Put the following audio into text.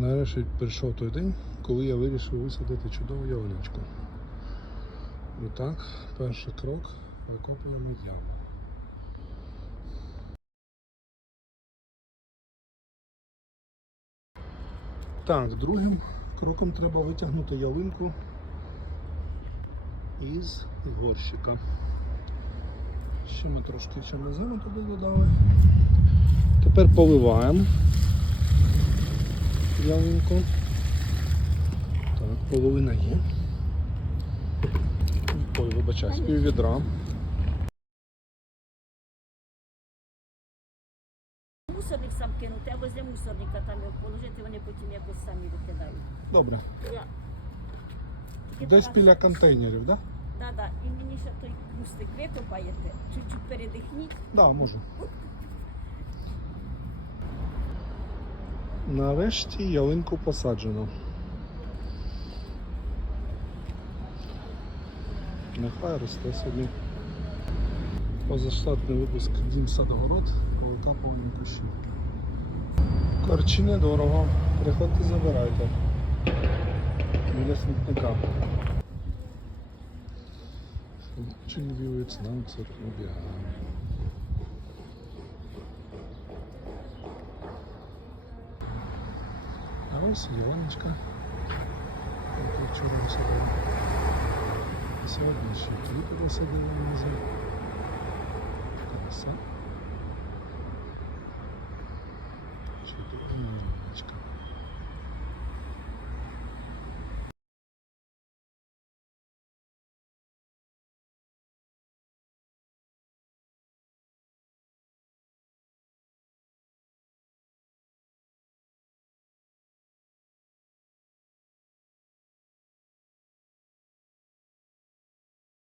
Нарешті прийшов той день, коли я вирішив висадити чудову ялиночку. І так, перший крок викопуємо яму. Так, другим кроком треба витягнути ялинку із горщика. Ще ми трошки чорнозему туди додали. Тепер поливаємо ялинку. Так, половина є. Ой, вибачаюсь, пів відра. Мусорник сам кинути, а возле мусорника там його положити, вони потім якось самі викидають. Добре. Я... Тільки Десь треба- біля контейнерів, так? Да, да. І мені ще той кустик викопаєте, чуть-чуть передихніть. Так, да, можу. Нарешті ялинку посаджено. Нехай росте собі. Позаштатний випуск Дім Садогород по викапуванню кущів. Корчі недорого. Приходьте забирайте. Біля смітника. Чоловік нам це убігає. А ось Іваночка, яку вчора висадила. Сьогодні ще квіти висадили внизу. Краса. Чудова Іваночка.